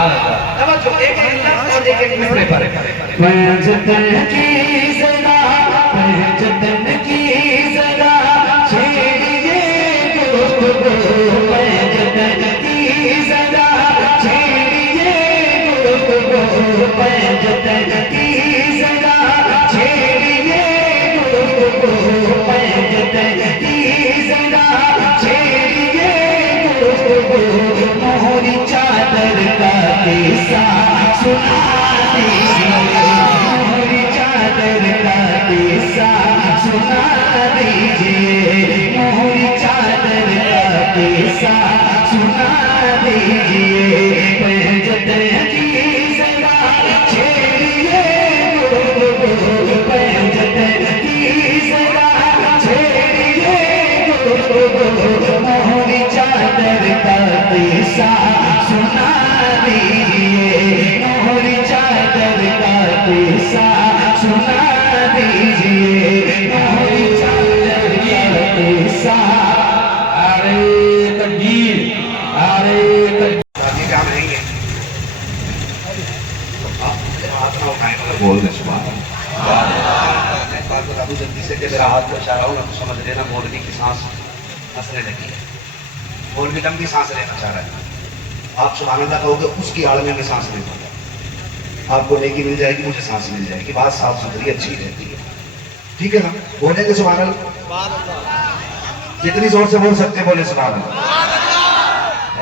तवज्जो, एक लफ्ज़ और एक मिसरे पर। पंजतन की ज़रा, पंजतन की ज़रा छेड़िए गुफ्तगू, पंजतन की ज़रा छेड़िए गुफ्तगू, पंजतन की ज़रा छेड़िए गुफ्तगू, पंजतन की ज़रा छेड़िए गुफ्तगू, मोहरी चादर का किस्सा सुना दीजिए, मोहरी चादर का किस्सा सुना दीजिए, मोहरी चादर का किस्सा सुना दीजिए, पंजतन की ज़रा छेड़िए गुफ्तगू, पंजतन की ज़रा छेड़िए गुफ्तगू, मोहरी चादर का किस्सा सुना दीजिए, मोहरी चादर का किस्सा सुना दीजिए, मोहरी चादर का किस्सा। अरे तकबीर, अरे ये काम नहीं है। आप हाथ ना उठाएं मगर बोल दे सुभान अल्लाह। मैं एक बात बता दूं जल्दी से कि मेरा हाथ को इशारा होगा तो समझ लेना मौलवी की सांस फंसने लगी है। मौलवी लंबी सांस लेना चाह रहा है। आप सुभान अल्लाह कहोगे उसकी आड़ में मैं सांस ले लूंगा, आपको नेकी मिल जाएगी, मुझे सांस मिल जाएगी, बात साफ सुथरी अच्छी रहती है, ठीक है ना? बोलेंगे सुभान अल्लाह, जितनी जोर से बोल सकते बोले सुभान अल्लाह।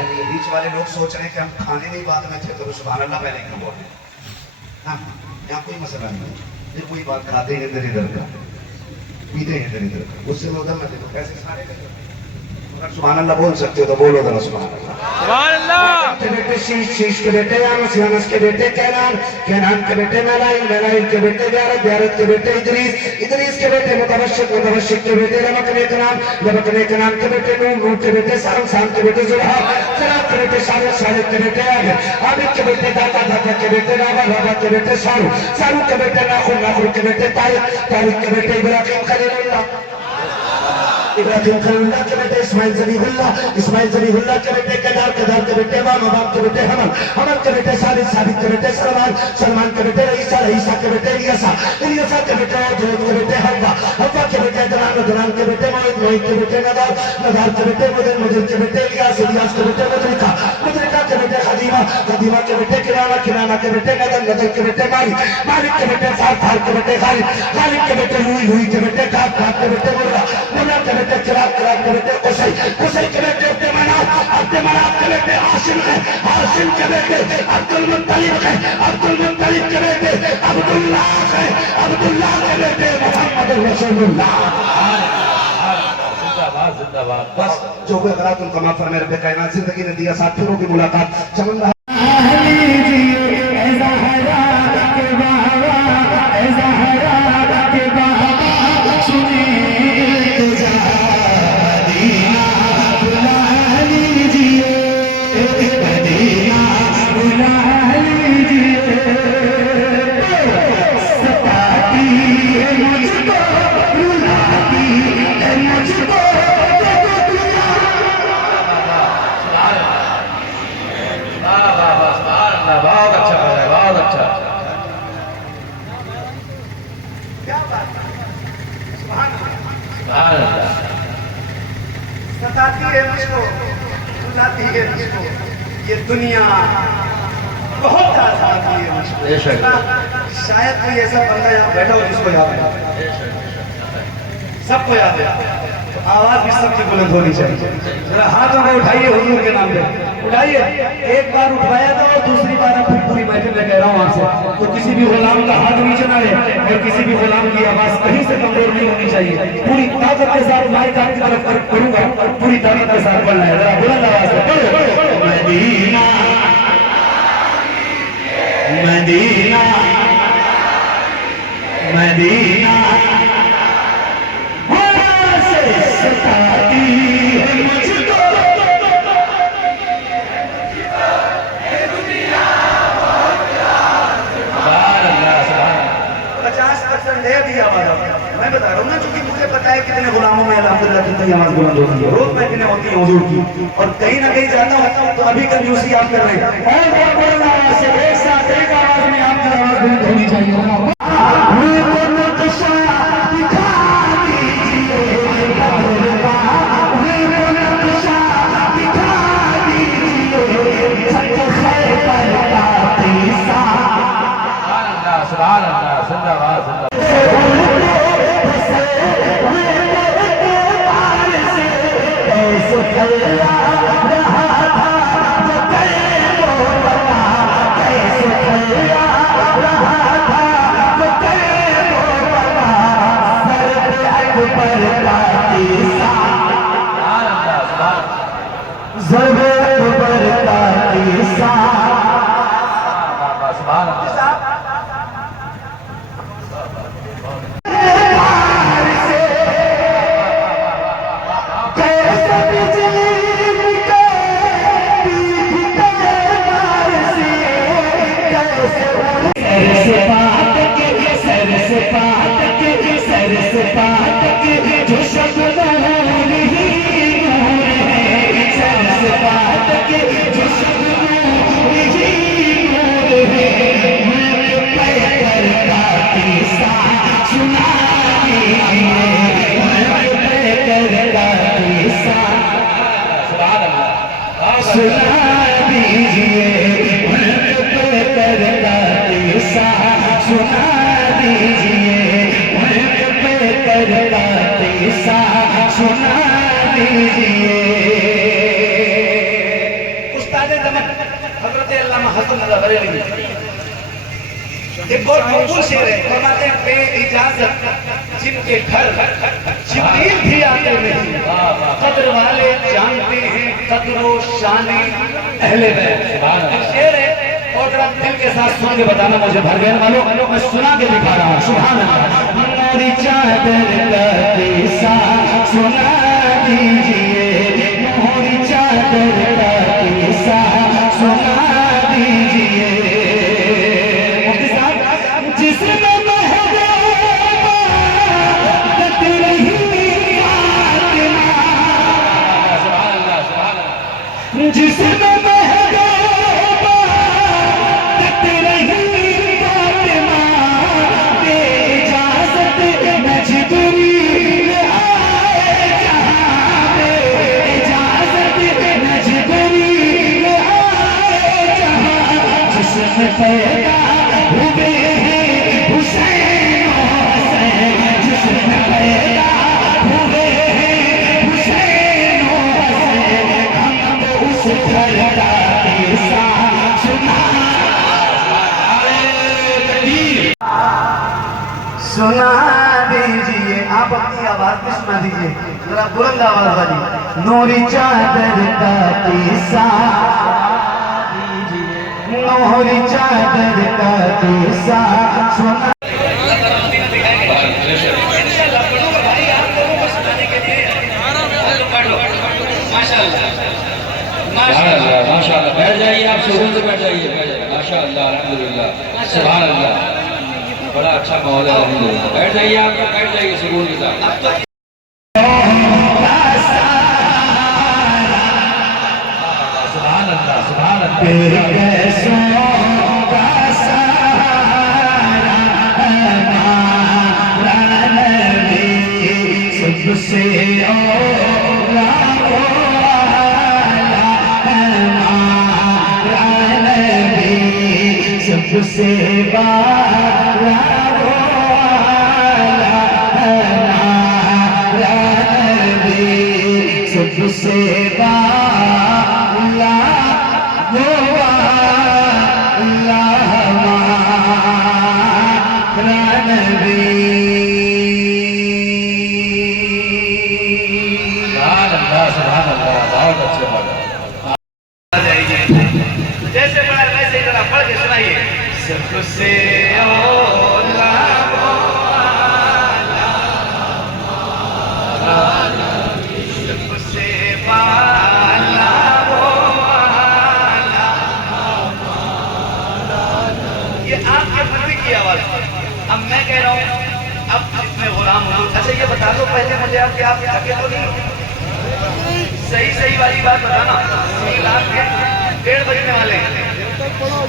ये बीच वाले लोग सोच रहे हैं कि हम खाने नहीं बात में थे तो सुभान अल्लाह पहले क्यों बोले। हाँ, यहाँ कोई मसला नहीं है, फिर कोई बात खाते हैं इधर इधर का, पीते हैं इधर इधर का, उससे उधर न देखो कैसे सारे अगर सुभान अल्लाह बोल सकते हो तो बोलो जरा सुभान अल्लाह। सुभान अल्लाह। के बेटे शीश, शीश के बेटे यानस, यानस के बेटे कैनान, कैनान के बेटे मलाइल, मलाइल के बेटे ग्यारत, ग्यारत के बेटे इदरीस, इदरीस के बेटे मुतवश्शिक, मुतवश्शिक के बेटे रमक नेकनान, रमक नेकनान के बेटे नूह, नूह के बेटे सारम, सारम के बेटे जुल्हा, जुल्हा के बेटे शालिक, शालिक के बेटे आबिद, आबिद के बेटे दाता, दाता के बेटे राबा, राबा के बेटे सारू, सारू के बेटे नाखुन, नाखुन के बेटे तारिक, तारिक के बेटे इब्राहिम खलीलुल्लाह, इब्राहिम खलीलुल्लाह के बेटे इस्माइल ज़बीहुल्लाह, इस्माइल ज़बीहुल्लाह के बेटे केदार, केदार के बेटे अबाम, अबाम के बेटे हमल, हमल के बेटे साबित, साबित के बेटे सलमान, सलमान के बेटे रईसा, रईसा के बेटे इलियासा, इलियासा के बेटे जोत के बेटे हव्वा, हव्वा के बेटे दलान, दलान के बेटे मोहित, मोहित के बेटे नदार, नदार के बेटे मुदिर, मुदिर के बेटे इलियास, इलियास के बेटे मुद्रिका, मुद्रिका के बेटे खदीमा, खदीमा के बेटे किराना, किराना के बेटे नदर, नदर के बेटे मालिक, मालिक के बेटे फार, फार के बेटे खालिद, खालिद के बेटे लुई, लुई के बेटे काब, काब के बेटे मुर्रा, मुर्रा के बेटे किरात, किरात के बेटे कुसै, कुसै के बेटे अब्दे मनाफ, अब्दे मनाफ के बेटे हाशिम है, हाशिम के बेटे अब्दुल मुत्तलिब है, अब्दुल मुत्तलिब के बेटे अब्दुल्लाह है, अब्दुल्लाह के बेटे मोहम्मद रसूलुल्लाह। जिंदाबाद, जिंदाबाद। बस जो भी गलत उनका माफ फरमाए रब्बे कायनात, जिंदगी ने दिया साथियों की मुलाकात चमन रहा बहुत अच्छा है, बहुत अच्छा। क्या बात है, सुभान अल्लाह। सुभान अल्लाह। सताती है मुझको, रुलाती है मुझको, ये दुनिया बहुत सताती है मुझको। बेशक। शायद कोई ऐसा बंदा यहाँ बैठा हो जिसको याद है, सबको याद है, तो आवाज भी सबकी बुलंद होनी चाहिए। जरा हाथों को उठाइए हुजूर के नाम पे, उठाइए। एक बार उठाया था और दूसरी बार अब पूरी महफिल में कह रहा हूँ आपसे, तो किसी भी गुलाम का हाथ नीचे ना रहे और किसी भी गुलाम की आवाज कहीं से कमजोर नहीं होनी चाहिए। पूरी ताकत के साथ माइक आपकी तरफ करूंगा, पूरी ताकत के साथ पढ़ना है, जरा बुलंद आवाज से पढ़ो। मदीना मदीना मदीना सताती है मुझको, 50% दे दिया वाला, मैं मैं बता रहा हूँ ना, क्योंकि मुझे पता है कितने गुलामों में अल्हम्दुलिल्लाह कितनी आवाज बुलंद होती है, रोज में कितने होती है हुजूर की, और कहीं ना कहीं जाता हूँ तो अभी कंजूसी आप कर रहे हैं। एक साथ एक आवाज में आपकी आवाज बुलंद होनी चाहिए। सुभान अल्लाह, जिंदाबाद जिंदाबाद। एक बहुत मकबूल शेर है, फरमाते हैं बेइजाजत जिनके घर जिब्रील भी आते नहीं, कद्र वाले जानते हैं कद्रो शानी अहले बैत। शेर है और जरा दिल के साथ सुन के बताना मुझे भर गए वालों, मैं सुना के दिखा रहा हूँ। सुभान अल्लाह। मेरी चादर का किस्सा सुना दीजिए, मेरी चादर का किस्सा सुना दीजिए। जिसमें महबूबा कट रही फातिमा, जिसमें महबूबा कट रही फातिमा, बेइजाजत जिब्रील आए जहाँ, बेइजाजत जिब्रील आए जहाँ, जिसमें पैदा हुए सुना दीजिए। आप अपनी आवाज में सुना दीजिए, जरा बुलंद आवाज वाली। नूरी चादर का किस्सा दीजिए, नूरी चादर का किस्सा सुना। माशाअल्लाह, बैठ जाइए, आप सुकून से बैठ जाइए, माशाअल्लाह, अल्हम्दुलिल्लाह, सुभान अल्लाह, बड़ा अच्छा माहौल है, अल्हम्दुलिल्लाह। बैठ जाइए, आप बैठ जाइए सुकून के साथ। सुभान अल्लाह, सुभान सबसे जैसे पढ़ा वैसे जरा पढ़ के सुनाइए। सबसे ये आपके मर्जी की आवाज। अब मैं कह रहा हूँ, अब अपने गुलाम सालों पहले मुझे आप थके तो नहीं? सही सही वाली बात बताना। 3 लाख के 1.5 बजने वाले हैं,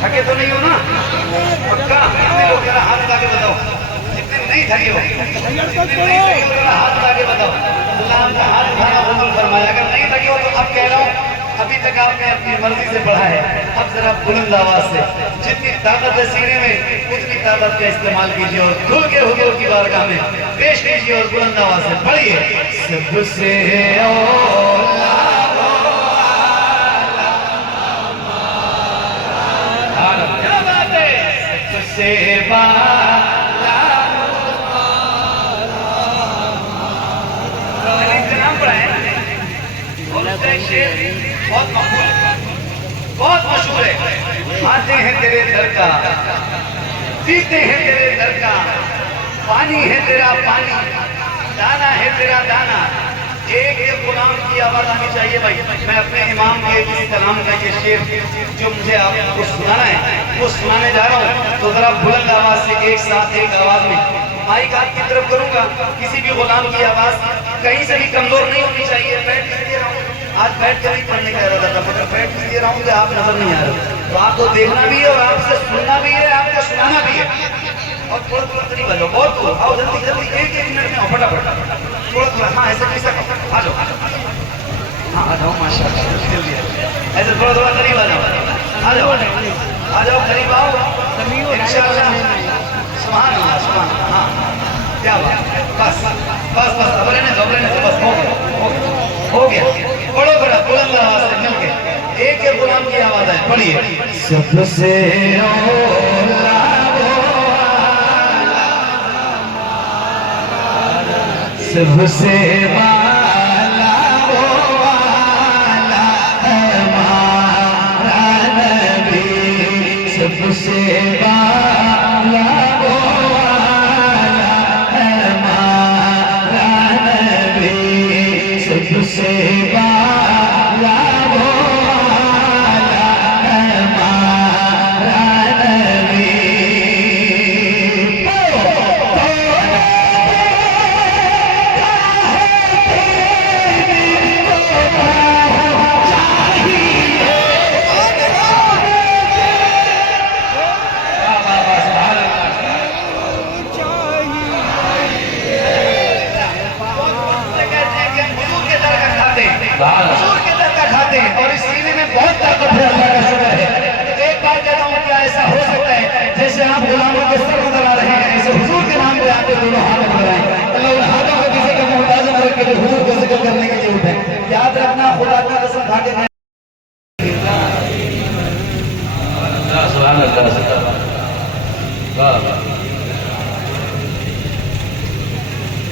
थके तो नहीं हो ना? पक्का? कितने लोग जरा हाथ लगा के बताओ, जितने नहीं थके हो, जरा हाथ लगा के बताओ। अल्लाह का हाथ उठाना कबूल फरमाए। अगर नहीं थके हो तो अब कह रहा हूँ, अभी तक आपने अपनी मर्जी से पढ़ा है, अब जरा बुलंद आवाज से जितनी ताकत है सीने में उतनी ताकत का इस्तेमाल कीजिए और खुल के हुजूर की बारगाह में पेश कीजिए और बुलंद आवाज से पढ़िए। सबसे क्या बात है? सबसे नाम पढ़ा है और उसका शेर बहुत मशहूर है, बहुत मशहूर है। आते हैं तेरे दर का, पीते हैं तेरे दर का, पानी है तेरा पानी, दाना है तेरा दाना। एक एक गुलाम की आवाज आनी चाहिए भाई। मैं अपने इमाम के इस कलाम का ये शेर जो मुझे आपको सुनाना है वो सुनाने जा रहा हूँ, तो जरा बुलंद आवाज से एक साथ एक आवाज में माइक हाथ की तरफ करूंगा। किसी भी गुलाम की आवाज कहीं से भी कमजोर नहीं होनी चाहिए। बैठ दे रहा हूँ, आज बैठ कर ही पढ़ने का इरादा था, मगर बैठ दे रहा हूँ कि आप नजर नहीं आ रहे, तो आपको देखना भी है और आपसे सुनना भी है, आपको सुनाना भी है। और थोड़ा थोड़ा नहीं बजाओ, बहुत दूर आओ, जल्दी जल्दी, एक एक मिनट में आओ, फटाफट थोड़ा थोड़ा। हाँ ऐसे कैसा आ जाओ, हाँ आ जाओ, माशाल्लाह जल्दी ऐसे थोड़ा थोड़ा करीब आ जाओ, आ जाओ आ जाओ, करीब आओ इंशाअल्लाह। सुभान अल्लाह, सुभान अल्लाह। हाँ क्या बात, बस बस बस, अब रहने दो बस, हो गया। पढ़ो बड़ा बुलंद आवाज से मिल के, एक एक गुलाम की आवाज है, पढ़िए। सबसे सबसे वाला वो वाला हमारा नबी, सबसे वाला वो वाला हमारा नबी, सबसे वाला वो वाला हमारा नबी। हुजूर के दर का खाते हैं और इस सीने में बहुत ताकत है, अल्लाह का शुक्र है। तो एक बार कहता हूँ, क्या ऐसा हो सकता है जैसे आप गुलामों के सर बदला रहे हैं, ऐसे हुजूर के नाम पे आपके दोनों हाथ बढ़ाएं। अल्लाह उन हाथों को किसी का मोहताज न रखे जो हुजूर को जिक्र करने के लिए उठे। याद रखना, खुदा की कसम खा के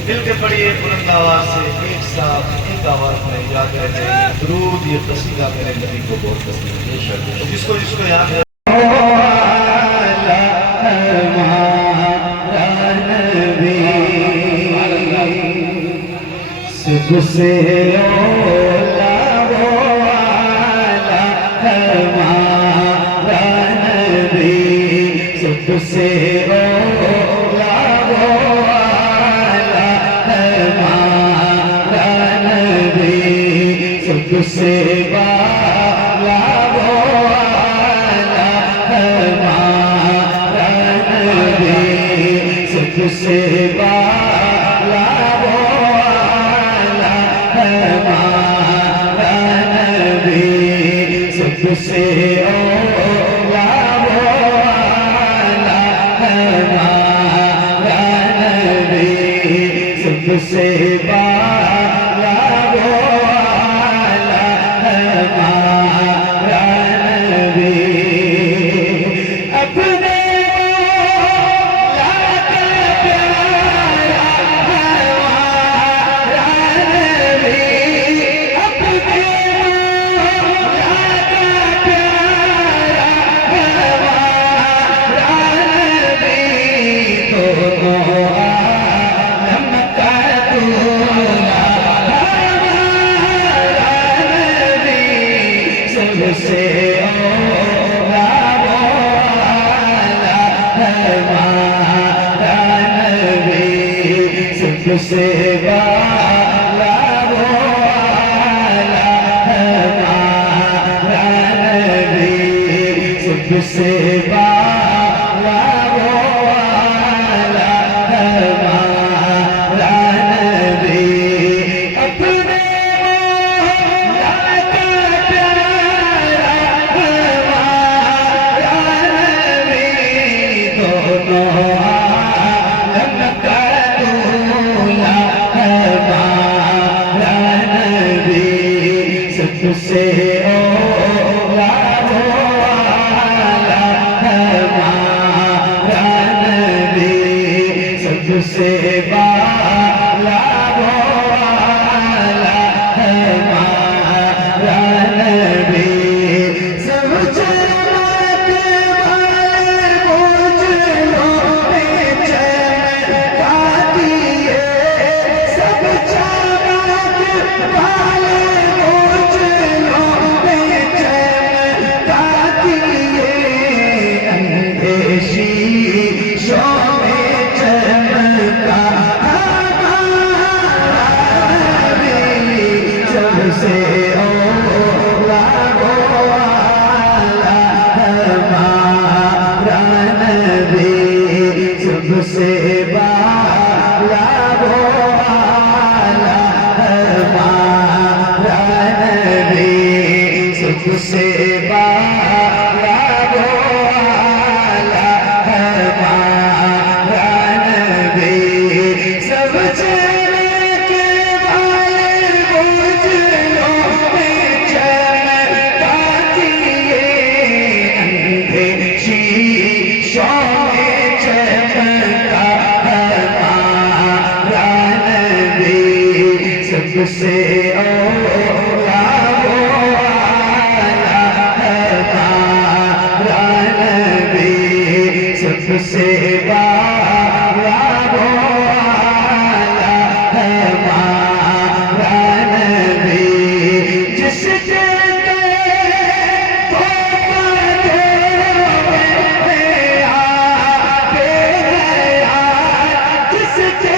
दिल के पढ़िए बुलंद आवाज से, एक साथ एक आवाज में याद रहे। दुरूद ये कसीदा मेरे नबी को बहुत पसंद है, जिसको जिसको याद है। सबसे ओला वो वाला हमारा नबी, सबसे ओला वो वाला हमारा नबी, सबसे वाला वो वाला हमारा नबी, सबसे वाला वो वाला हमारा नबी, सबसे ओला वो वाला हमारा नबी, सबसे वाला वो वाला हमारा नबी। अपने सबसे वाला वो आला हमारा नबी, सबसे वाला वो आला हमारा नबी। अपने मौला का प्यारा हमारा नबी, दोनों आलम का दूल्हा हमारा नबी, सबसे औला वो आला हमारा नबी, सबसे वाला वो आला हमारा नबी। सब जन्नत वाले मुझलो में चमका दिए, सब जन्नत वाले मुझलो में चमका दिए, अंधेशी शीशों में चमका हमारा नबी, सबसे औला वो आला हमारा नबी, सबसे वाला वो आला हमारा नबी, सबसे वाला वो आला हमारा नबी। सब जन्नत वाले मुझलो में चमका दिए, अंधे शीशों में चमका हमारा नबी, सबसे औला वो आला हमारा नबी, सबसे वाला वो आला हमारा नबी। जिसके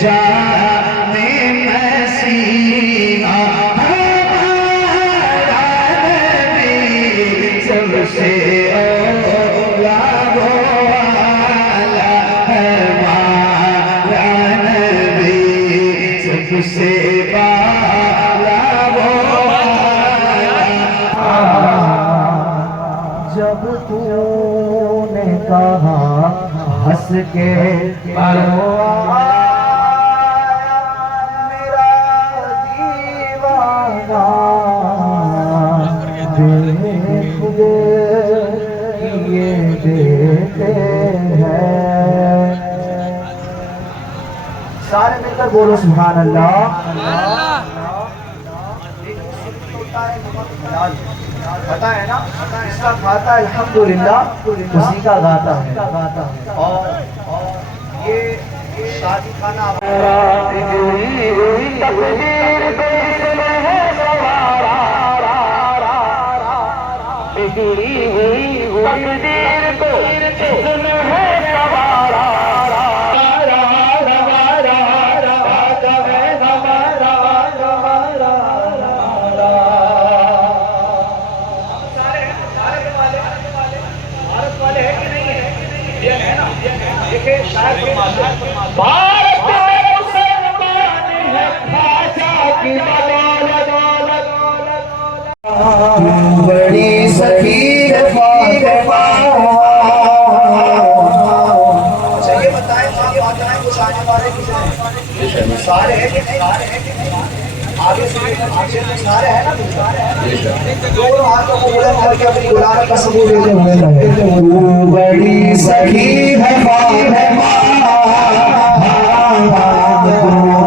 जाने मसीहा हमारा नबी, सबसे औला वो आला हमारा नबी, सबसे वाला वो आला। जब तूने कहा हंस के ये देते हैं। सारे मिलकर बोलो सुभान अल्लाह। पता है ना, इसका खाता अल्हम्दुलिल्लाह उसी का गाता है। और ये शादी खाना बिगड़ी हुई तकदीर को जिसने है सवारा, भारत वाले है कि नहीं है? ये है ना, देखिए शायद भारत मुसलमान है खाजा की बदौलत, बड़ी सखी फातिमा। अच्छा ये बताएं फातिमा कुछ आने वाले कितने सारे हैं कि नहीं? आगे से सारे हैं ना, दोनों हाथों को बुलंद करके अपनी गुलाम का सबूत देते हुए बड़ी सखी है फातिमा,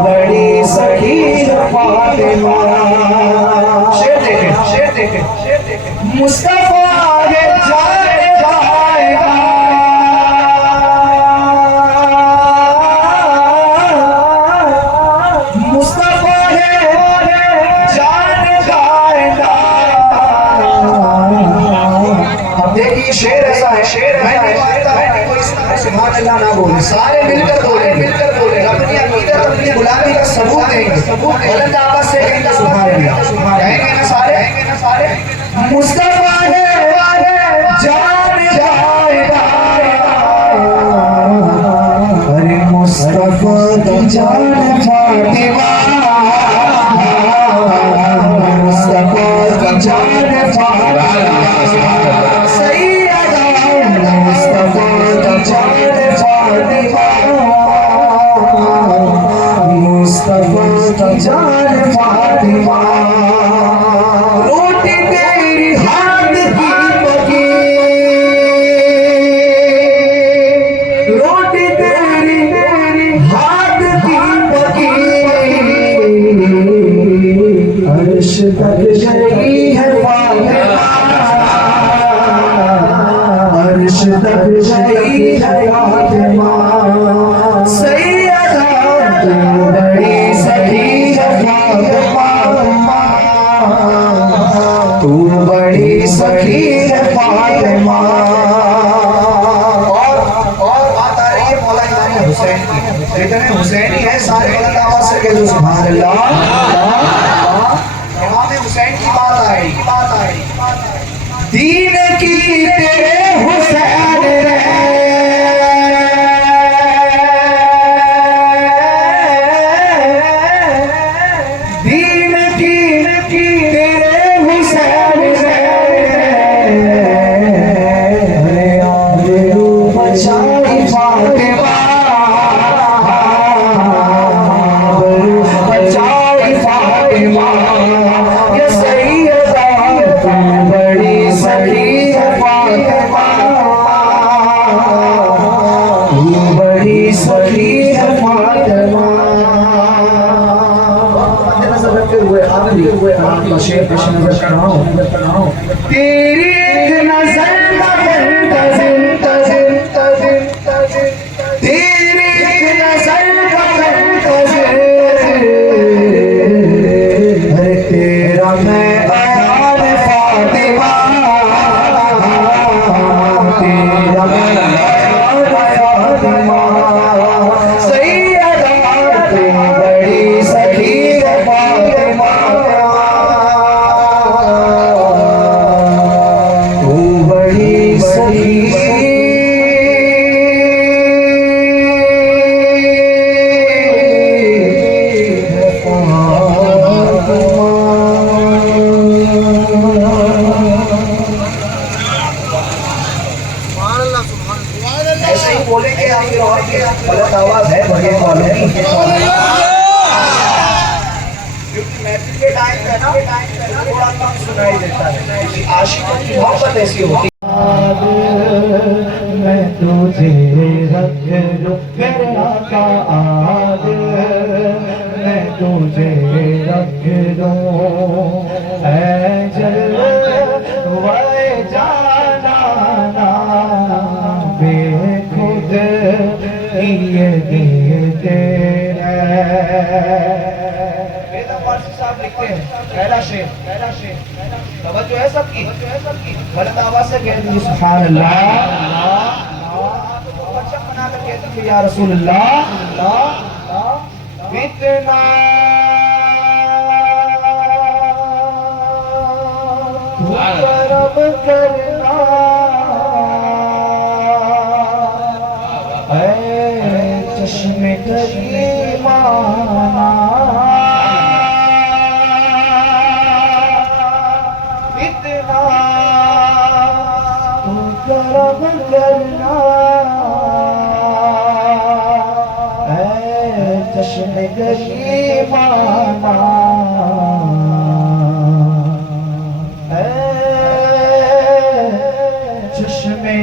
बड़ी सखी है फातिमा। शेर देखें मुस्तफा है जाने जाएगा, मुस्तफा है जाने जाएगा, सारे मिलकर बोले अपनी अकीदत अपनी गुलामी का सबूत देंगे बुलंद आवाज से कहेंगे सुभान अल्लाह कहेंगे ना सारे मुस्तफा ने जान जाएगा अरे मुस्तफा की जान फातिमा मुस्तफा की जान फातिमा सैयदा मुस्तफा की जान फातिमा मुस्तफा की जान फातिमा रोटी तेरी हाथ की पकी रोटी तेरी हाथ की पकी अर्श तक गई है फातिमा अर्श तक गई है फातिमा सैयदा तू बड़ी सखी है फातिमा तू बड़ी सखी है फातिमा और बात आ रही है मौला इमाम हुसैन की जितने हुसैनी है सारे बुलंद आवाज से कह दो सुभान अल्लाह इमाम हुसैन की बात आई दीन की तेरे हुसैन रे दीन की तेरे हुसैन रे अरे आबरू बचाई फातिमा आबरू बचाई फातिमा ये सैयदा तू बड़ी सखी है फातिमा तू बड़ी सखी है फातिमा शेर पेश नजर कर रहा हूँ तेरी एक नजर का मुंतजिर तेरी एक नजर का मुंतजिर अरे तेरा मैं आयान फातिमा तेरा मैं आयान फातिमा सैयदा तू बड़ी सखी है फातिमा तू बड़ी सखी ऐसे ही बोलेंगे आपके और गलत आवाज है बढ़िया कॉल है महफिल के टाइम पे ना थोड़ा कम सुनाई देता है आशिकों की मोहब्बत ऐसी होती मैं तुझे रख लूं मेरे आका आज मैं तुझे रख दूं ऐ जलवाए जाना बेखुद ये देते साहब लिखते हैं पहला शेर तवज्जो है सबकी बुलंद आवाज से कह दीजिए सुभान अल्लाह अच्छा बना कर कह दीजिए या रसूल अल्लाह इतना करम करना ऐ चश्मे करीमाना करम करना ऐ चश्म गरीबाना ऐ चश्मे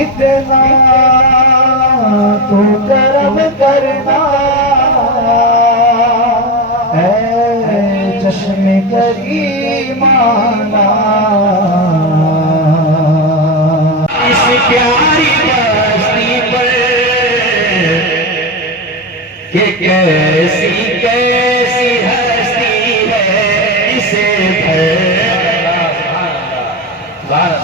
इतना तो करम करना ऐ चश्मे करीमाना इस प्यारी बस्ती पर कैसी कैसी हस्ती है इसे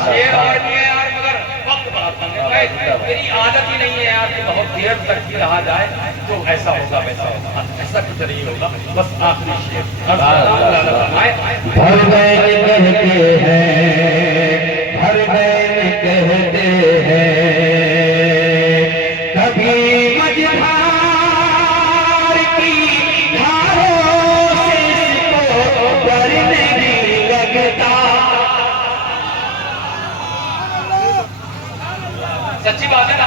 शेर और भी है यार, मगर वक्त बड़ा कम है। मेरी आदत ही नहीं है यार कि बहुत देर तक ही रहा जाए तो ऐसा होगा वैसा होगा, ऐसा कुछ नहीं होगा। बस आखिरी शेर भर बैल कहते हैं, भर बैल कहते हैं, कभी मझधार की धारों से इसको डर नहीं लगता। सच्ची बात है ना,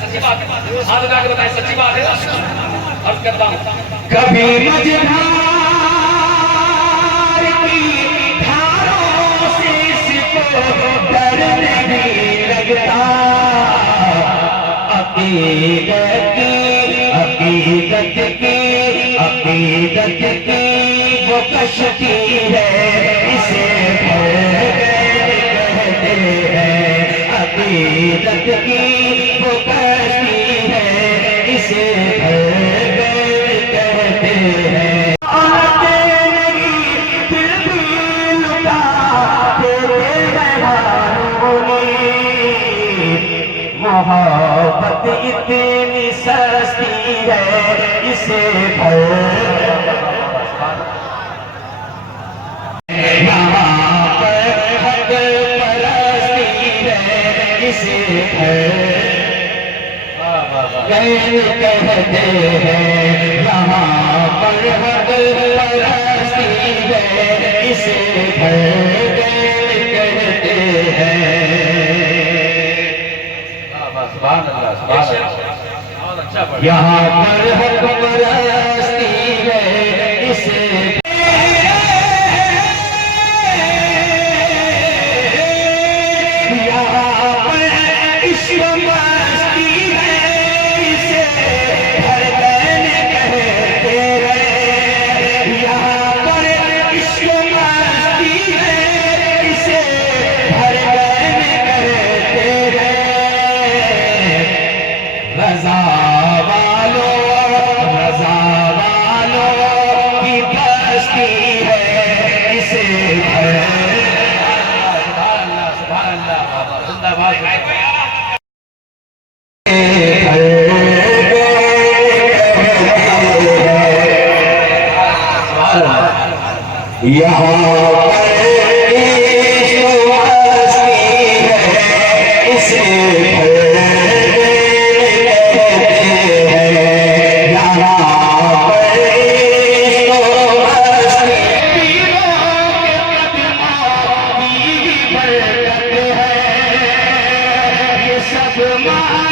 सच्ची बात है, हाथ लगा के बताए सच्ची बात है ना। अर्ज करता हूँ कभी मझधार की धारों से इसको डर नहीं लगता। अकीदत की वो कश्ती है इसे कहते हैं। अकीदत की वो कश्ती है इसे कहते हैं। आते नहीं फिर भी लुटाते मोहब्बत इतनी सस्ती है इसे यहाँ पर हक परस्ती है इसे कहते हैं। यहाँ पर हक परस्ती है इसे कहते हैं। यहाँ पर हक परस्ती है इसे यहाँ पर इश्क मस्ती है इसे हर बैन कहते हैं। यहाँ पर इश्क मस्ती है इसे हर बैन कहते हैं। रज़ा वालों की बस्ती है इसे यहाँ पर इश्क मस्ती है इसे सब